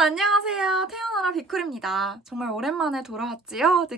안녕하세요. 태어나라 비쿨입니다. 정말 오랜만에 돌아왔지요?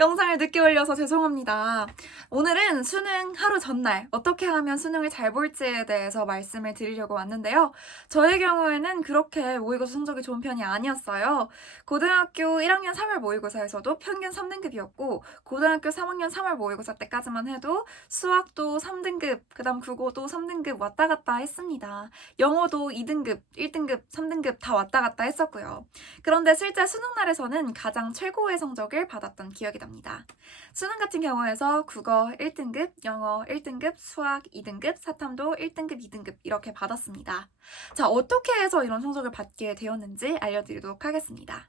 영상을 늦게 올려서 죄송합니다. 오늘은 수능 하루 전날 어떻게 하면 수능을 잘 볼지에 대해서 말씀을 드리려고 왔는데요. 저의 경우에는 그렇게 모의고사 성적이 좋은 편이 아니었어요. 고등학교 1학년 3월 모의고사에서도 평균 3등급이었고 고등학교 3학년 3월 모의고사 때까지만 해도 수학도 3등급, 그 다음 국어도 3등급 왔다 갔다 했습니다. 영어도 2등급, 1등급, 3등급 다 왔다 갔다 했었고요. 그런데 실제 수능날에서는 가장 최고의 성적을 받았던 기억이 납니다. 수능 같은 경우에서 국어 1등급, 영어 1등급, 수학 2등급, 사탐도 1등급, 2등급 이렇게 받았습니다. 자, 어떻게 해서 이런 성적을 받게 되었는지 알려드리도록 하겠습니다.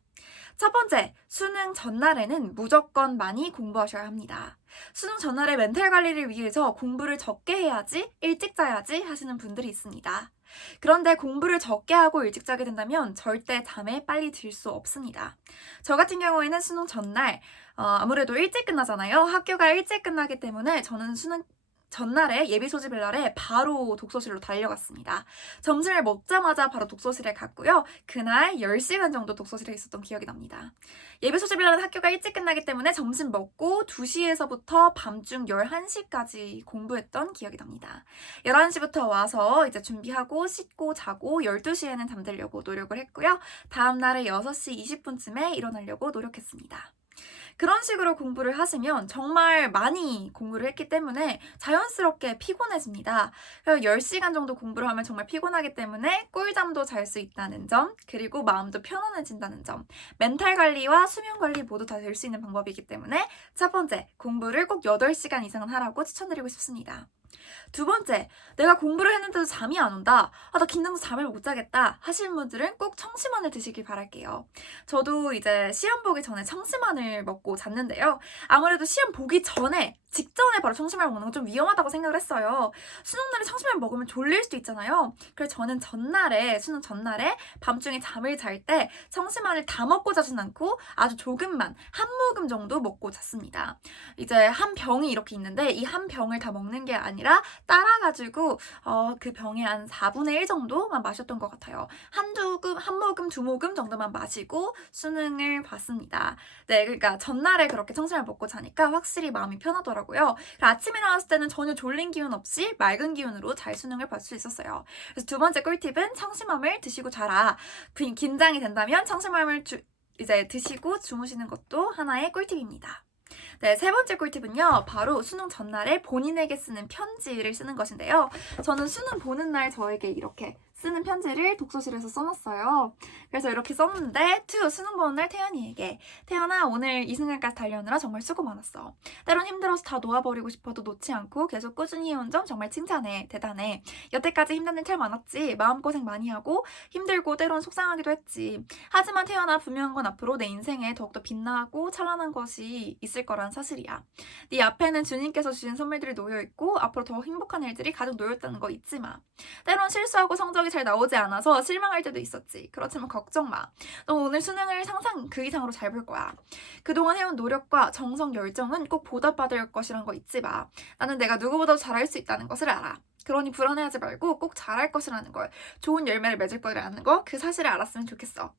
첫 번째, 수능 전날에는 무조건 많이 공부하셔야 합니다. 수능 전날에 멘탈 관리를 위해서 공부를 적게 해야지, 일찍 자야지 하시는 분들이 있습니다. 그런데 공부를 적게 하고 일찍 자게 된다면 절대 잠에 빨리 들 수 없습니다. 저 같은 경우에는 수능 전날 아무래도 일찍 끝나잖아요. 학교가 일찍 끝나기 때문에 저는 수능 전날에 예비 소집일 날에 바로 독서실로 달려갔습니다. 점심을 먹자마자 바로 독서실에 갔고요. 그날 10시간 정도 독서실에 있었던 기억이 납니다. 예비 소집일 날은 학교가 일찍 끝나기 때문에 점심 먹고 2시에서부터 밤중 11시까지 공부했던 기억이 납니다. 11시부터 와서 이제 준비하고 씻고 자고 12시에는 잠들려고 노력을 했고요. 다음날에 6시 20분쯤에 일어나려고 노력했습니다. 그런 식으로 공부를 하시면 정말 많이 공부를 했기 때문에 자연스럽게 피곤해집니다. 10시간 정도 공부를 하면 정말 피곤하기 때문에 꿀잠도 잘 수 있다는 점, 그리고 마음도 편안해진다는 점, 멘탈 관리와 수면 관리 모두 다 될 수 있는 방법이기 때문에 첫 번째, 공부를 꼭 8시간 이상은 하라고 추천드리고 싶습니다. 두 번째, 내가 공부를 했는데도 잠이 안 온다. 나 긴장해서 잠을 못 자겠다 하시는 분들은 꼭 청심환을 드시길 바랄게요. 저도 이제 시험 보기 전에 청심환을 먹고 잤는데요. 아무래도 시험 보기 전에 직전에 바로 청심환을 먹는 건 좀 위험하다고 생각을 했어요. 수능날에 청심환을 먹으면 졸릴 수도 있잖아요. 그래서 저는 수능 전날에 밤중에 잠을 잘 때 청심환을 다 먹고 자진 않고 아주 조금만 한 모금 정도 먹고 잤습니다. 이제 한 병이 이렇게 있는데 이 한 병을 다 먹는 게 아니라 따라가지고 그 병의 한 4분의 1 정도만 마셨던 것 같아요. 한 모금, 두 모금 정도만 마시고 수능을 봤습니다. 네, 그러니까 전날에 그렇게 청심환을 먹고 자니까 확실히 마음이 편하더라고요. 아침에 일어났을 때는 전혀 졸린 기운 없이 맑은 기운으로 잘 수능을 볼 수 있었어요. 그래서 두 번째 꿀팁은 청심함을 드시고 자라. 긴장이 된다면 청심함을 이제 드시고 주무시는 것도 하나의 꿀팁입니다. 네, 세 번째 꿀팁은요. 바로 수능 전날에 본인에게 쓰는 편지를 쓰는 것인데요. 저는 수능 보는 날 저에게 이렇게 쓰는 편지를 독서실에서 써놨어요. 그래서 이렇게 썼는데 수능 보는 날 태연이에게 태연아, 오늘 이 순간까지 달려오느라 정말 수고 많았어. 때론 힘들어서 다 놓아버리고 싶어도 놓지 않고 계속 꾸준히 해온 점 정말 칭찬해. 대단해. 여태까지 힘든 일 참 많았지. 마음고생 많이 하고 힘들고 때론 속상하기도 했지. 하지만 태연아, 분명한 건 앞으로 내 인생에 더욱더 빛나고 찬란한 것이 있을 거란 사실이야. 네 앞에는 주님께서 주신 선물들이 놓여있고 앞으로 더 행복한 일들이 가득 놓여있다는 거 잊지 마. 때론 실수하고 성적이 잘 나오지 않아서 실망할 때도 있었지. 그렇지만 걱정 마. 너 오늘 수능을 상상 그 이상으로 잘 볼 거야. 그동안 해온 노력과 정성, 열정은 꼭 보답받을 것이란 거 잊지 마. 나는 내가 누구보다도 잘할 수 있다는 것을 알아. 그러니 불안해하지 말고 꼭 잘할 것이라는 걸, 좋은 열매를 맺을 거라는 거, 그 사실을 알았으면 좋겠어.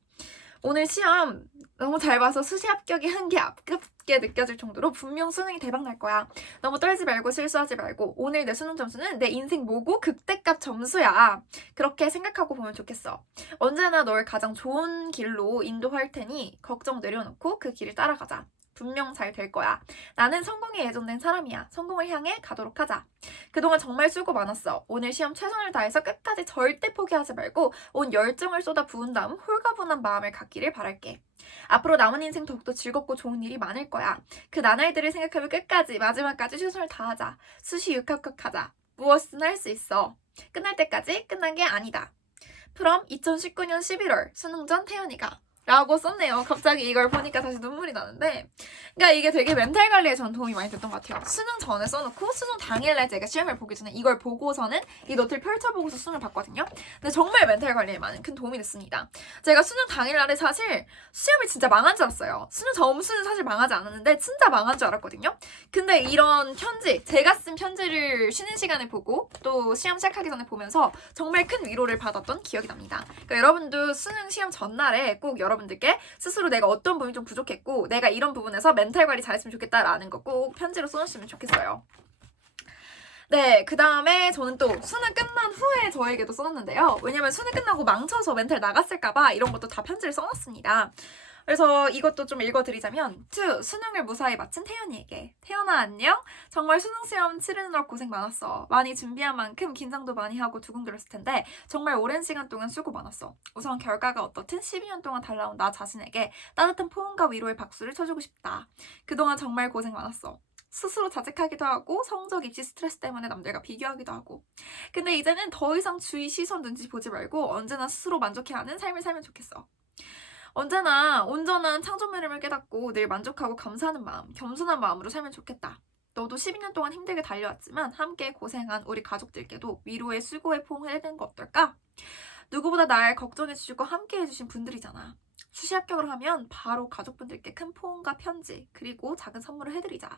오늘 시험 너무 잘 봐서 수시 합격이 한 게 아깝게 느껴질 정도로 분명 수능이 대박 날 거야. 너무 떨지 말고 실수하지 말고 오늘 내 수능 점수는 내 인생 모고 극대값 점수야. 그렇게 생각하고 보면 좋겠어. 언제나 널 가장 좋은 길로 인도할 테니 걱정 내려놓고 그 길을 따라가자. 분명 잘 될 거야. 나는 성공에 예정된 사람이야. 성공을 향해 가도록 하자. 그동안 정말 수고 많았어. 오늘 시험 최선을 다해서 끝까지 절대 포기하지 말고 온 열정을 쏟아 부은 다음 홀가분한 마음을 갖기를 바랄게. 앞으로 남은 인생 더욱더 즐겁고 좋은 일이 많을 거야. 그 나날들을 생각하며 끝까지 마지막까지 최선을 다하자. 수시 육합격하자. 무엇이든 할 수 있어. 끝날 때까지 끝난 게 아니다. 그럼 2019년 11월 수능 전 태연이가 라고 썼네요. 갑자기 이걸 보니까 다시 눈물이 나는데, 그러니까 이게 되게 멘탈 관리에 전 도움이 많이 됐던 것 같아요. 수능 전에 써놓고 수능 당일날 제가 시험을 보기 전에 이걸 보고서는 이 노트를 펼쳐보고서 수능을 봤거든요. 근데 정말 멘탈 관리에 많은 큰 도움이 됐습니다. 제가 수능 당일날에 사실 시험이 진짜 망한 줄 알았어요. 수능 점수는 사실 망하지 않았는데 진짜 망한 줄 알았거든요. 근데 이런 편지, 제가 쓴 편지를 쉬는 시간에 보고 또 시험 시작하기 전에 보면서 정말 큰 위로를 받았던 기억이 납니다. 그러니까 여러분도 수능 시험 전날에 꼭 여러분들께 스스로 내가 어떤 부분이 좀 부족했고 내가 이런 부분에서 멘탈 관리 잘했으면 좋겠다라는 거 꼭 편지로 써주시면 좋겠어요. 네, 그 다음에 저는 또 수능 끝난 후에 저에게도 써놨는데요. 왜냐면 수능 끝나고 망쳐서 멘탈 나갔을까봐 이런 것도 다 편지를 써놨습니다. 그래서 이것도 좀 읽어드리자면 수능을 무사히 마친 태연이에게. 태연아 안녕? 정말 수능시험 치르느라 고생 많았어. 많이 준비한 만큼 긴장도 많이 하고 두근거렸을 텐데 정말 오랜 시간 동안 수고 많았어. 우선 결과가 어떻든 12년 동안 달라온 나 자신에게 따뜻한 포옹과 위로의 박수를 쳐주고 싶다. 그동안 정말 고생 많았어. 스스로 자책하기도 하고 성적 입시 스트레스 때문에 남들과 비교하기도 하고 근데 이제는 더 이상 주위 시선 눈치 보지 말고 언제나 스스로 만족해하는 삶을 살면 좋겠어. 언제나 온전한 창조의 흐름을 깨닫고 늘 만족하고 감사하는 마음, 겸손한 마음으로 살면 좋겠다. 너도 12년 동안 힘들게 달려왔지만 함께 고생한 우리 가족들께도 위로의 수고의 포옹을 해드는 거 어떨까? 누구보다 날 걱정해주시고 함께 해주신 분들이잖아. 수시 합격을 하면 바로 가족분들께 큰 포옹과 편지 그리고 작은 선물을 해드리자.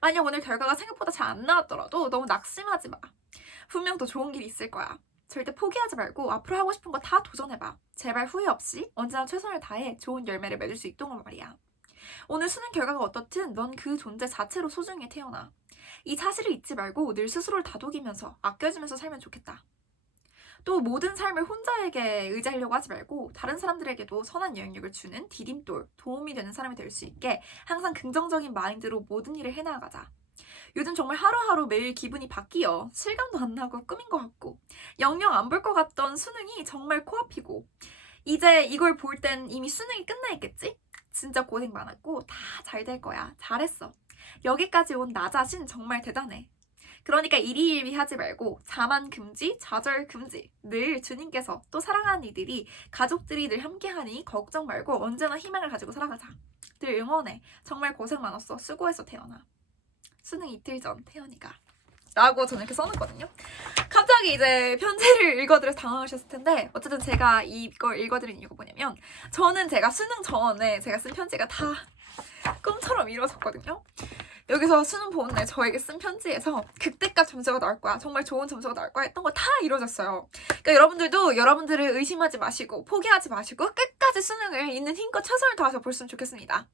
만약 오늘 결과가 생각보다 잘 안 나왔더라도 너무 낙심하지 마. 분명 더 좋은 길이 있을 거야. 절대 포기하지 말고 앞으로 하고 싶은 거 다 도전해봐. 제발 후회 없이 언제나 최선을 다해 좋은 열매를 맺을 수 있도록 말이야. 오늘 수능 결과가 어떻든 넌 그 존재 자체로 소중해 태어나. 이 사실을 잊지 말고 늘 스스로를 다독이면서 아껴주면서 살면 좋겠다. 또 모든 삶을 혼자에게 의지하려고 하지 말고 다른 사람들에게도 선한 영향력을 주는 디딤돌, 도움이 되는 사람이 될 수 있게 항상 긍정적인 마인드로 모든 일을 해나가자. 요즘 정말 하루하루 매일 기분이 바뀌어. 실감도 안 나고 꿈인 것 같고 영영 안 볼 것 같던 수능이 정말 코앞이고 이제 이걸 볼 땐 이미 수능이 끝나 있겠지? 진짜 고생 많았고 다 잘 될 거야. 잘했어. 여기까지 온 나 자신 정말 대단해. 그러니까 이리일비 하지 말고 자만 금지, 좌절 금지. 늘 주님께서 또 사랑하는 이들이 가족들이 늘 함께하니 걱정 말고 언제나 희망을 가지고 살아가자. 늘 응원해. 정말 고생 많았어. 수고했어 태연아. 수능 이틀 전 태연이가 라고 저는 이렇게 써놨거든요. 갑자기 이제 편지를 읽어드려서 당황하셨을 텐데 어쨌든 제가 이걸 읽어드린 이유가 뭐냐면 저는 제가 수능 전에 제가 쓴 편지가 다 꿈처럼 이루어졌거든요. 여기서 수능 보는 날 저에게 쓴 편지에서 극대값 점수가 나올 거야. 정말 좋은 점수가 나올 거야. 했던 거 다 이루어졌어요. 그러니까 여러분들도 여러분들을 의심하지 마시고 포기하지 마시고 끝까지 수능을 있는 힘껏 최선을 다해서 보셨으면 좋겠습니다.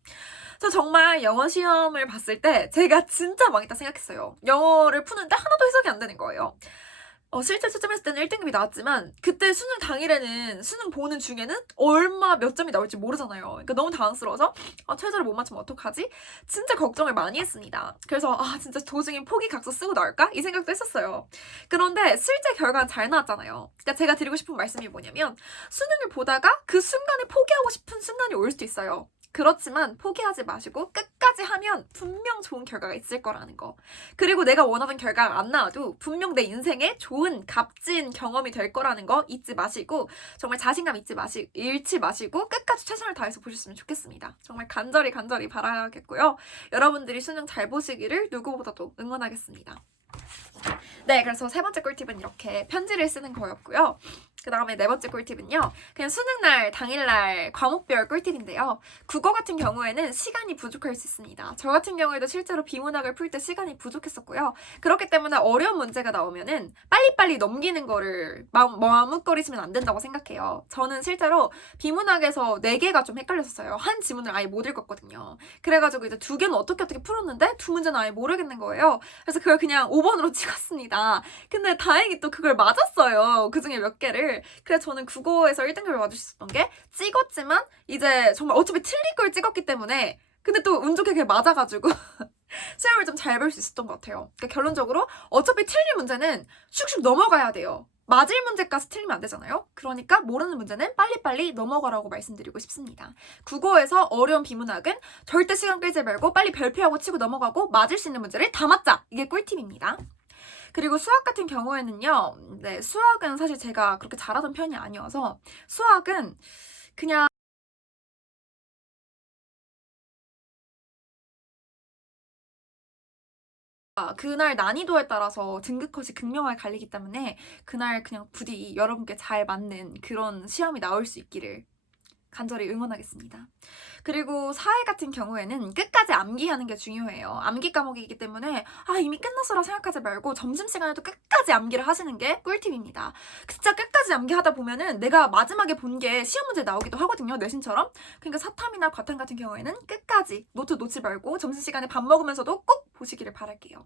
저 정말 영어 시험을 봤을 때 제가 진짜 망했다 생각했어요. 영어를 푸는데 하나도 해석이 안 되는 거예요. 실제 채점했을 때는 1등급이 나왔지만 그때 수능 당일에는 수능 보는 중에는 얼마 몇 점이 나올지 모르잖아요. 그러니까 너무 당황스러워서 최저를 못 맞추면 어떡하지? 진짜 걱정을 많이 했습니다. 그래서 진짜 도중에 포기각서 쓰고 나올까? 이 생각도 했었어요. 그런데 실제 결과는 잘 나왔잖아요. 그러니까 제가 드리고 싶은 말씀이 뭐냐면 수능을 보다가 그 순간에 포기하고 싶은 순간이 올 수도 있어요. 그렇지만 포기하지 마시고 끝까지 하면 분명 좋은 결과가 있을 거라는 거. 그리고 내가 원하던 결과가 안 나와도 분명 내 인생에 좋은 값진 경험이 될 거라는 거 잊지 마시고 정말 자신감 잃지 마시고 끝까지 최선을 다해서 보셨으면 좋겠습니다. 정말 간절히 바라겠고요. 여러분들이 수능 잘 보시기를 누구보다도 응원하겠습니다. 네, 그래서 세 번째 꿀팁은 이렇게 편지를 쓰는 거였고요. 그 다음에 네 번째 꿀팁은요. 그냥 수능날, 당일날 과목별 꿀팁인데요. 국어 같은 경우에는 시간이 부족할 수 있습니다. 저 같은 경우에도 실제로 비문학을 풀 때 시간이 부족했었고요. 그렇기 때문에 어려운 문제가 나오면은 빨리빨리 넘기는 거를 머뭇거리시면 안 된다고 생각해요. 저는 실제로 비문학에서 4개가 좀 헷갈렸었어요. 한 지문을 아예 못 읽었거든요. 그래가지고 이제 2개는 어떻게 풀었는데 2문제는 아예 모르겠는 거예요. 그래서 그걸 그냥 5번으로 찍었습니다. 근데 다행히 또 그걸 맞았어요. 그중에 몇 개를. 그래서 저는 국어에서 1등급을 맞을 수 있었던 게 찍었지만 이제 정말 어차피 틀릴 걸 찍었기 때문에 근데 또 운 좋게 그게 맞아가지고 시험을 좀 잘 볼 수 있었던 것 같아요. 그러니까 결론적으로 어차피 틀릴 문제는 슉슉 넘어가야 돼요. 맞을 문제까지 틀리면 안 되잖아요. 그러니까 모르는 문제는 빨리빨리 넘어가라고 말씀드리고 싶습니다. 국어에서 어려운 비문학은 절대 시간 끌지 말고 빨리 별표하고 치고 넘어가고 맞을 수 있는 문제를 다 맞자. 이게 꿀팁입니다. 그리고 수학 같은 경우에는요. 네, 수학은 사실 제가 그렇게 잘하던 편이 아니어서 수학은 그냥 그날 난이도에 따라서 등급 컷이 극명하게 갈리기 때문에 그날 그냥 부디 여러분께 잘 맞는 그런 시험이 나올 수 있기를 간절히 응원하겠습니다. 그리고 사회 같은 경우에는 끝까지 암기하는 게 중요해요. 암기 과목이기 때문에 이미 끝났어라 생각하지 말고 점심시간에도 끝까지 암기를 하시는 게 꿀팁입니다. 진짜 끝까지 암기하다 보면은 내가 마지막에 본 게 시험 문제 나오기도 하거든요. 내신처럼. 그러니까 사탐이나 과탐 같은 경우에는 끝까지 노트 놓지 말고 점심시간에 밥 먹으면서도 꼭 보시기를 바랄게요.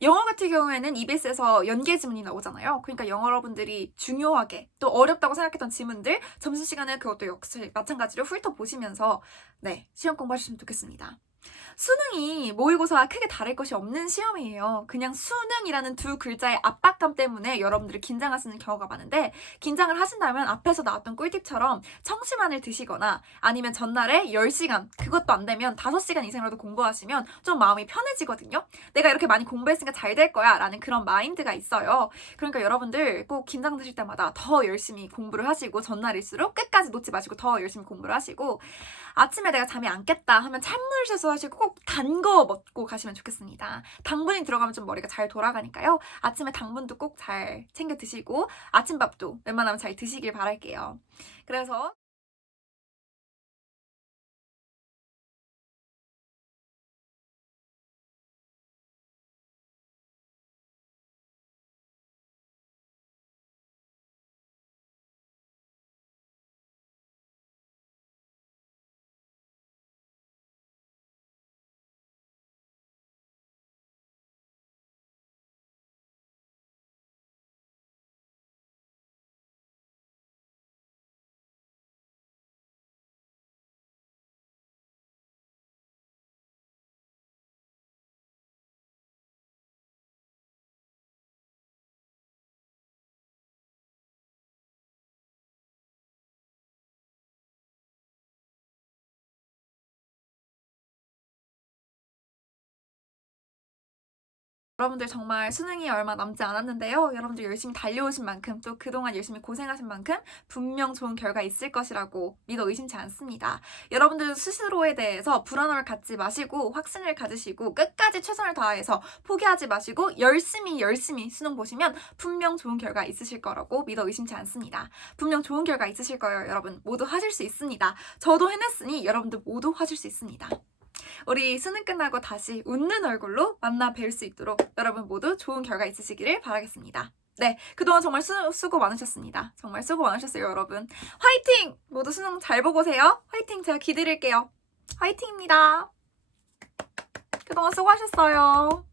영어 같은 경우에는 EBS에서 연계 지문이 나오잖아요. 그러니까 영어 여러분들이 중요하게 또 어렵다고 생각했던 지문들 점심시간에 그것도 역시 마찬가지로 훑어보시면서 시험 공부하셨으면 좋겠습니다. 수능이 모의고사와 크게 다를 것이 없는 시험이에요. 그냥 수능이라는 두 글자의 압박감 때문에 여러분들이 긴장하시는 경우가 많은데 긴장을 하신다면 앞에서 나왔던 꿀팁처럼 청심환을 드시거나 아니면 전날에 10시간 그것도 안 되면 5시간 이상이라도 공부하시면 좀 마음이 편해지거든요. 내가 이렇게 많이 공부했으니까 잘 될 거야 라는 그런 마인드가 있어요. 그러니까 여러분들 꼭 긴장되실 때마다 더 열심히 공부를 하시고 전날일수록 끝까지 놓지 마시고 더 열심히 공부를 하시고 아침에 내가 잠이 안 깼다 하면 찬물 세수하시고 꼭 단 거 먹고 가시면 좋겠습니다. 당분이 들어가면 좀 머리가 잘 돌아가니까요. 아침에 당분도 꼭 잘 챙겨 드시고 아침밥도 웬만하면 잘 드시길 바랄게요. 그래서 여러분들 정말 수능이 얼마 남지 않았는데요. 여러분들 열심히 달려오신 만큼 또 그동안 열심히 고생하신 만큼 분명 좋은 결과 있을 것이라고 믿어 의심치 않습니다. 여러분들 스스로에 대해서 불안함을 갖지 마시고 확신을 가지시고 끝까지 최선을 다해서 포기하지 마시고 열심히 수능 보시면 분명 좋은 결과 있으실 거라고 믿어 의심치 않습니다. 분명 좋은 결과 있으실 거예요. 여러분 모두 하실 수 있습니다. 저도 해냈으니 여러분들 모두 하실 수 있습니다. 우리 수능 끝나고 다시 웃는 얼굴로 만나 뵐 수 있도록 여러분 모두 좋은 결과 있으시기를 바라겠습니다. 그동안 정말 수고 많으셨습니다. 정말 수고 많으셨어요, 여러분. 화이팅! 모두 수능 잘 보고 오세요. 화이팅! 제가 기드릴게요. 화이팅입니다. 그동안 수고하셨어요.